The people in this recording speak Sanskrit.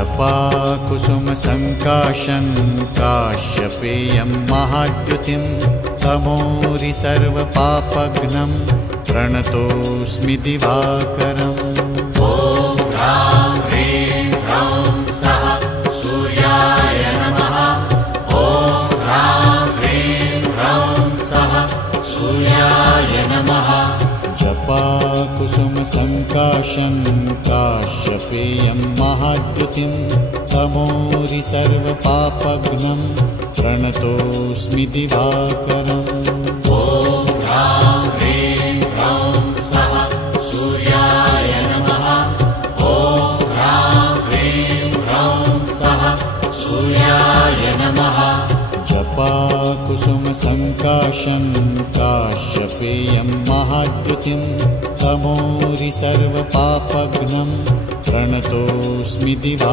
जपाकुसुमसङ्काशं काश्यपेयं महाद्युतिं तमोरि सर्वपापघ्नं प्रणतोऽस्मि दिवाकरम्। ॐ ह्रां ह्रीं ह्रौं सः सूर्याय नमः। ॐ ह्रां ह्रीं ह्रौं सः सूर्याय नमः। जपाकुसुमसङ्काशं काश्यपेयं महाद्युतिं तमोरि सर्वपापघ्नं प्रणतोऽस्मि दिवाकरम्। ॐ ह्रां ह्रीं ह्रौं सः सूर्याय नमः। ॐ ह्रां ह्रीं ह्रौं सः सूर्याय नमः। जपाकुसुमसङ्काशं काश्यपेयं महाद्युतिं तमोरि सर्वपापघ्नं प्रणतोऽस्मि दिवा